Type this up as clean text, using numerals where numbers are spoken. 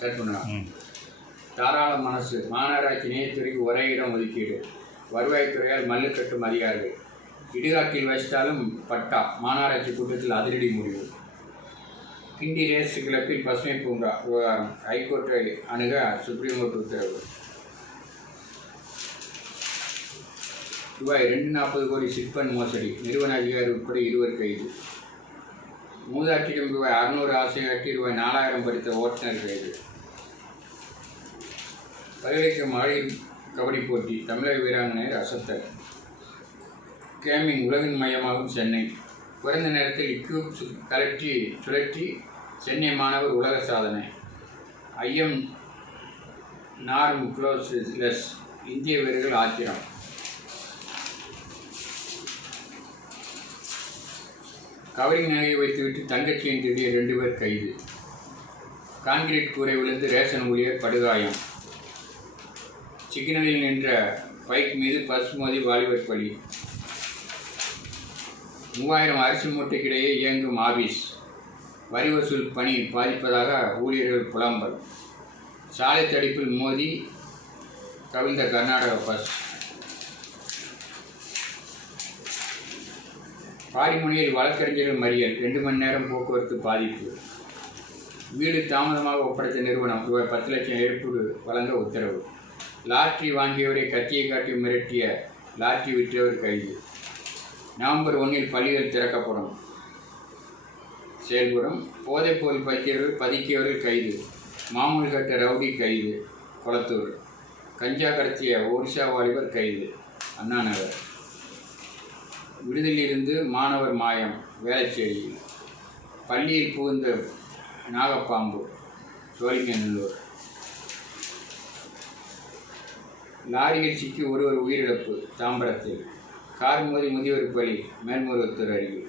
Start பண்ணலாம். தாராள மனசு, மாநகராட்சி நிதித்துறைக்கு ஒரே இடம் ஒதுக்கீடு, வருவாய்த்துறையால் மல்லு கட்டும் அதிகாரிகள், இடுகாட்டில் வசித்தாலும் பட்டா, மாநகராட்சி கூட்டத்தில் அதிரடி முடிவு. கிண்டி ரேஸ் கிளப்பில் பசுமை பூங்கா விவகாரம், ஹைகோர்ட்டை அணுக சுப்ரீம் கோர்ட் உத்தரவு. ரூபாய் 240 கோடி சிட்பண்ட் மோசடி, நிறுவன அதிகாரி உட்பட 20 கைது. மூதாட்டியிடம் ரூபாய் 600 ஆசை காட்டி ரூபாய் 4000 பறித்த ஓட்டுநர் கைது. பல்கலைக்கழக மகளிர் கபடி போட்டி, தமிழக வீராங்கனையர் அசத்தல். கேமிங் உலகின் மையமாகும் சென்னை, குறைந்த நேரத்தில் இக்யூப் சுழற்றி சென்னை மாணவர் உலக சாதனை. ஐஎம் நார்ம் க்ளோஸ்லெஸ், இந்திய வீரர்கள் ஆத்திரம். கவரிங் நகையை வைத்துவிட்டு தங்கச்சியின் திருடிய 2 பேர் கைது. கான்கிரீட் கூரை விழுந்து ரேஷன் ஊழியர் படுகாயம். சிக்னலில் நின்ற பைக் மீது பஸ் மோதி வாலிபர் பலி. 3000 அரிசி மூட்டைக்கிடையே இயங்கும் ஆபீஸ், வரி வசூல் பணி பாதிப்பதாக ஊழியர்கள் புலம்பல். சாலை தடுப்பில் மோதி கவிழ்ந்த கர்நாடக பஸ். பாடிமுனையில் வழக்கறிஞர்கள் மறியல், 2 மணி நேரம் போக்குவரத்து பாதிப்பு. வீடு தாமதமாக ஒப்படைத்த நிறுவனம் ரூபாய் 10 லட்சம் இழப்பீடு வழங்க உத்தரவு. லாட்டரி வாங்கியவரை கத்தியை காட்டி மிரட்டிய லாட்டரி விற்றவர் கைது. நவம்பர் 1 பள்ளிகள் திறக்கப்படும். செயல்படும். போதைப்பொருள் பதுக்கியவர்கள் கைது. மாமூல் கட்ட ரவுடி கைது. கொளத்தூர். கஞ்சா கடத்திய ஒரிசா வாலிபர் கைது. அண்ணாநகர். விடுதலிலிருந்து மாணவர் மாயம், வேளச்சேரியில். பள்ளியில் புகுந்த நாகப்பாம்பு, சோழிங்கநல்லூர். லாரியில் சிக்கி ஒருவர் உயிரிழப்பு, தாம்பரத்தில். கார் மோதி முதியவர் பலி, மேல்மருவத்தூர் அருகில்.